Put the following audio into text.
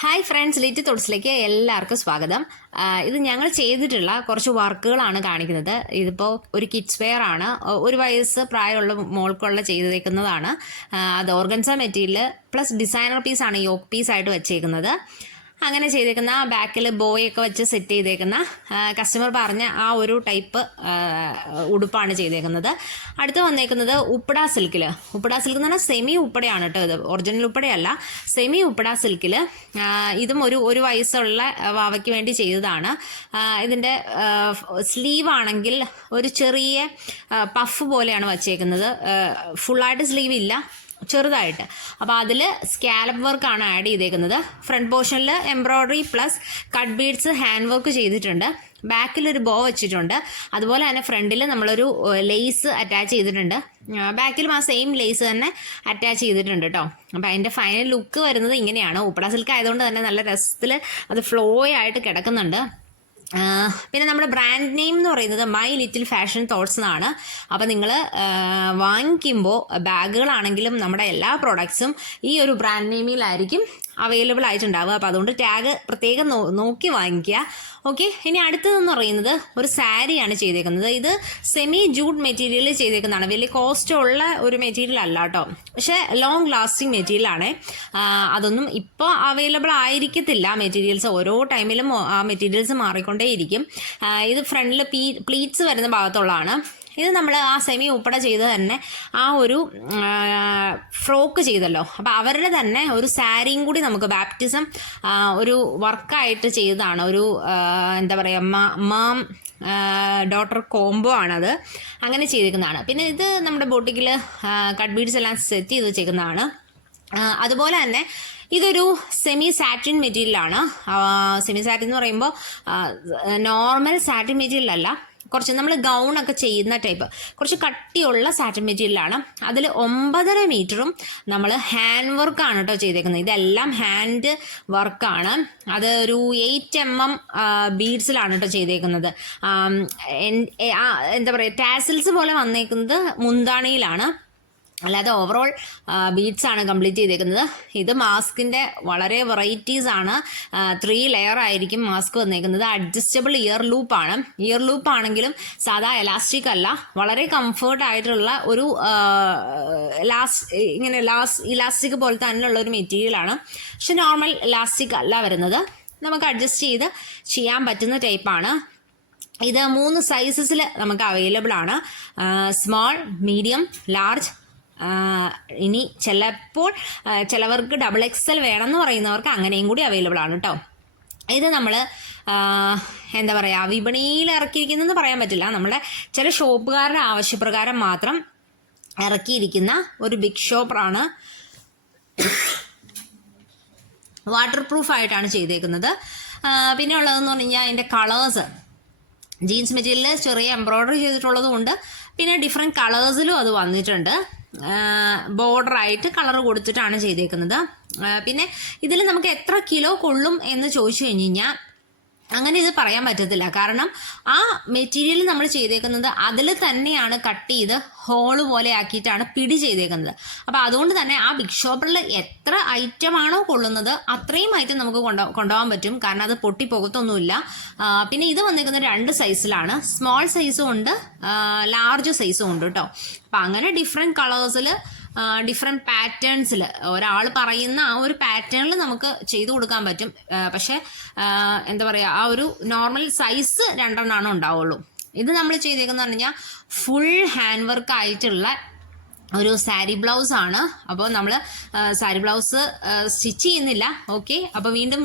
Hi friends Litt തോട്ട്സിലേക്ക് എല്ലാവർക്കും സ്വാഗതം. ഇത് ഞങ്ങൾ ചെയ്തിട്ടുള്ള കുറച്ച് വർക്കുകളാണ് കാണിക്കുന്നത്. ഇതിപ്പോൾ ഒരു കിഡ്സ് വെയർ ആണ്. ഒരു വയസ്സ് പ്രായമുള്ള മോൾക്കുള്ള ചെയ്തേക്കുന്നതാണ്. അത് ഓർഗൻസ മെറ്റീരിയൽ പ്ലസ് ഡിസൈനർ പീസാണ് യോക്ക് പീസായിട്ട് വെച്ചേക്കുന്നത്. അങ്ങനെ ചെയ്തേക്കുന്ന ബാക്കിൽ ബോയ് ഒക്കെ വെച്ച് സെറ്റ് ചെയ്തേക്കുന്ന കസ്റ്റമർ പറഞ്ഞ ആ ഒരു ടൈപ്പ് ഉടുപ്പാണ് ചെയ്തേക്കുന്നത്. അടുത്ത് വന്നേക്കുന്നത് ഉപ്പട സിൽക്കിൽ ഉപ്പട സിൽക്ക് എന്ന് പറഞ്ഞാൽ സെമി ഉപ്പടയാണ് കേട്ടോ ഇത്. ഒറിജിനൽ ഉപ്പടയല്ല. സെമി ഉപ്പട സിൽക്കിൽ ഇതും ഒരു ഒരു വയസ്സുള്ള വാവയ്ക്ക് വേണ്ടി ചെയ്തതാണ്. ആ, ഇതിന്റെ സ്ലീവ് ആണെങ്കിൽ ഒരു ചെറിയ പഫ് പോലെയാണ് വച്ചേക്കുന്നത്. ഫുള്ളായിട്ട് സ്ലീവ് ഇല്ല. ചെറുതായിട്ട്. അപ്പോൾ അതിൽ സ്കാലപ്പ് വർക്കാണ് ആഡ് ചെയ്തേക്കുന്നത്. ഫ്രണ്ട് പോർഷനിൽ embroidery plus cut beads hand work ചെയ്തിട്ടുണ്ട്. ബാക്കിൽ ഒരു ബോ വെച്ചിട്ടുണ്ട്. അതുപോലെ തന്നെ ഫ്രണ്ടിൽ നമ്മളൊരു ലേസ് അറ്റാച്ച് ചെയ്തിട്ടുണ്ട്. ബാക്കിലും ആ സെയിം ലേസ് തന്നെ അറ്റാച്ച് ചെയ്തിട്ടുണ്ട് കേട്ടോ അപ്പോൾ അതിന്റെ ഫൈനൽ ലുക്ക് വരുന്നത് ഇങ്ങനെയാണ്. ഉപ്പട സിൽക്ക് ആയതുകൊണ്ട് തന്നെ നല്ല രസത്തിൽ അത് ഫ്ലോ ആയിട്ട് കിടക്കുന്നുണ്ട്. പിന്നെ നമ്മുടെ ബ്രാൻഡ് നെയിം എന്ന് പറയുന്നത് മൈ ലിറ്റിൽ ഫാഷൻ തോട്ട്സ് എന്നാണ്. അപ്പോൾ നിങ്ങൾ വാങ്ങിക്കുമ്പോൾ ബാഗുകളാണെങ്കിലും നമ്മുടെ എല്ലാ പ്രോഡക്ട്സും ഈ ഒരു ബ്രാൻഡ് നെയിമിലായിരിക്കും അവൈലബിൾ ആയിട്ടുണ്ടാവുക. അപ്പോൾ അതുകൊണ്ട് ടാഗ് പ്രത്യേകം നോക്കി വാങ്ങിക്കുക. ഓക്കെ ഇനി അടുത്തതെന്ന് പറയുന്നത് ഒരു സാരിയാണ് ചെയ്തേക്കുന്നത്. ഇത് സെമി ജൂഡ് മെറ്റീരിയൽ ചെയ്തേക്കുന്നതാണ്. വലിയ കോസ്റ്റ് ഉള്ള ഒരു മെറ്റീരിയൽ അല്ല കേട്ടോ പക്ഷേ ലോങ് ലാസ്റ്റിംഗ് മെറ്റീരിയൽ ആണ്. അതൊന്നും ഇപ്പോൾ അവൈലബിൾ ആയിരിക്കത്തില്ല. മെറ്റീരിയൽസ് ഓരോ ടൈമിലും ആ മെറ്റീരിയൽസ് മാറിക്കൊണ്ടേയിരിക്കും ആ, ഇത് ഫ്രണ്ടിൽ പീ പ്ലീറ്റ്സ് വരുന്ന ഭാഗത്തുള്ളതാണ്. ഇത് നമ്മൾ ആ സെമി ഉൾപ്പെടെ ചെയ്ത് തന്നെ ആ ഒരു ഫ്രോക്ക് ചെയ്തല്ലോ. അപ്പോൾ അവരുടെ തന്നെ ഒരു സാരിയും കൂടി നമുക്ക് ബാപ്റ്റിസം ഒരു വർക്കായിട്ട് ചെയ്തതാണ്. ഒരു എന്താ പറയുക മാം ഡോട്ടർ കോംബോ ആണത്. അങ്ങനെ ചെയ്തിരിക്കുന്നതാണ് പിന്നെ ഇത് നമ്മുടെ ബോട്ടിക്കിൽ കട്ട് ബീഡ്സ് എല്ലാം സെറ്റ് ചെയ്ത് വെച്ചേക്കുന്നതാണ്. അതുപോലെ തന്നെ ഇതൊരു സെമി സാറ്റിൻ മെറ്റീരിയലാണ് സെമി സാറ്റിൻ എന്ന് പറയുമ്പോൾ നോർമൽ സാറ്റിൻ മെറ്റീരിയൽ അല്ല. കുറച്ച് നമ്മൾ ഗൗൺ ഒക്കെ ചെയ്യുന്ന ടൈപ്പ് കുറച്ച് കട്ടിയുള്ള സാറ്റിൻ മെറ്റീരിയലാണ് അതിൽ ഒമ്പതര മീറ്ററും നമ്മൾ ഹാൻഡ് വർക്കാണ് കേട്ടോ ചെയ്തേക്കുന്നത്. ഇതെല്ലാം ഹാൻഡ് വർക്കാണ് അത് ഒരു എയ്റ്റ് എം എം ബീഡ്സിലാണ് കേട്ടോ ചെയ്തേക്കുന്നത്. എന്താ പറയുക ടാസിൽസ് പോലെ വന്നേക്കുന്നത് മുന്താണിയിലാണ്. അല്ലാതെ ഓവറോൾ ബീഡ്സ് ആണ് കംപ്ലീറ്റ് ചെയ്തേക്കുന്നത്. ഇത് മാസ്കിന്റെ വളരെ വെറൈറ്റീസ് ആണ്. ത്രീ ലെയർ ആയിരിക്കും മാസ്ക് വന്നേക്കുന്നത്. അഡ്ജസ്റ്റബിൾ ഇയർ ലൂപ്പ് ആണ്. ഇയർ ലൂപ്പ് ആണെങ്കിലും സാധാ എലാസ്റ്റിക് അല്ല. വളരെ കംഫർട്ട് ആയിട്ടുള്ള ഒരു ലാസ്റ്റ് ഇങ്ങനെ ലാസ്റ്റ് ഇലാസ്റ്റിക് പോലെ തന്നെയുള്ള ഒരു മെറ്റീരിയലാണ് പക്ഷെ നോർമൽ ഇലാസ്റ്റിക് അല്ല വരുന്നത്. നമുക്ക് അഡ്ജസ്റ്റ് ചെയ്ത് ചെയ്യാൻ പറ്റുന്ന ടൈപ്പാണ് ഇത് മൂന്ന് സൈസസിൽ നമുക്ക് അവൈലബിൾ ആണ്. സ്മോൾ മീഡിയം ലാർജ് ഇനി ചിലപ്പോൾ ചിലവർക്ക് ഡബിൾ എക്സൽ വേണമെന്ന് പറയുന്നവർക്ക് അങ്ങനെയും കൂടി അവൈലബിൾ ആണ് കേട്ടോ ഇത് നമ്മൾ എന്താ പറയുക വിപണിയിൽ ഇറക്കിയിരിക്കുന്നതെന്ന് പറയാൻ പറ്റില്ല. നമ്മുടെ ചില ഷോപ്പുകാരുടെ ആവശ്യപ്രകാരം മാത്രം ഇറക്കിയിരിക്കുന്ന ഒരു ബിഗ് ഷോപ്പറാണ് വാട്ടർ പ്രൂഫ് ആയിട്ടാണ് ചെയ്തേക്കുന്നത്. പിന്നെ ഉള്ളതെന്ന് പറഞ്ഞു കഴിഞ്ഞാൽ അതിന്റെ കളേഴ്സ് ജീൻസ് മെറ്റീരിയൽ ചെറിയ എംബ്രോയ്ഡറി ചെയ്തിട്ടുള്ളതും ഉണ്ട്. പിന്നെ ഡിഫറെന്റ് കളേഴ്സിലും അത് വന്നിട്ടുണ്ട്. ബോർഡറായിട്ട് കളർ കൊടുത്തിട്ടാണ് ചെയ്തേക്കുന്നത്. പിന്നെ ഇതിൽ നമുക്ക് എത്ര കിലോ കൊള്ളും എന്ന് ചോദിച്ചു കഴിഞ്ഞ് കഴിഞ്ഞാൽ അങ്ങനെ ഇത് പറയാൻ പറ്റത്തില്ല. കാരണം ആ മെറ്റീരിയൽ നമ്മൾ ചെയ്തേക്കുന്നത് അതിൽ തന്നെയാണ് കട്ട് ചെയ്ത് ഹോൾ പോലെ ആക്കിയിട്ടാണ് പിടി ചെയ്തേക്കുന്നത്. അപ്പോൾ അതുകൊണ്ട് തന്നെ ആ ബിഗ് ഷോപ്പറിൽ എത്ര ഐറ്റം ആണോ കൊള്ളുന്നത് അത്രയും ഐറ്റം നമുക്ക് കൊണ്ടു കൊണ്ടുപോകാൻ പറ്റും. കാരണം അത് പൊട്ടി പോകത്തൊന്നുമില്ല പിന്നെ ഇത് വന്നേക്കുന്നത് രണ്ട് സൈസിലാണ് സ്മോൾ സൈസും ഉണ്ട് ലാർജ് സൈസും ഉണ്ട് കേട്ടോ അപ്പം അങ്ങനെ ഡിഫറെന്റ് കളേഴ്സിൽ ഡിഫറെന്റ് പാറ്റേൺസിൽ ഒരാൾ പറയുന്ന ആ ഒരു പാറ്റേണിൽ നമുക്ക് ചെയ്തു കൊടുക്കാൻ പറ്റും. പക്ഷെ എന്താ പറയുക ആ ഒരു നോർമൽ സൈസ് രണ്ടെണ്ണമാണ് ഉണ്ടാവുള്ളൂ. ഇത് നമ്മൾ ചെയ്തേക്കുന്ന പറഞ്ഞു കഴിഞ്ഞാൽ ഫുൾ ഹാൻഡ് വർക്ക് ആയിട്ടുള്ള ഒരു സാരി ബ്ലൗസ് ആണ്. അപ്പോൾ നമ്മൾ സാരി ബ്ലൗസ് സ്റ്റിച്ച് ചെയ്യുന്നില്ല. ഓക്കെ അപ്പോൾ വീണ്ടും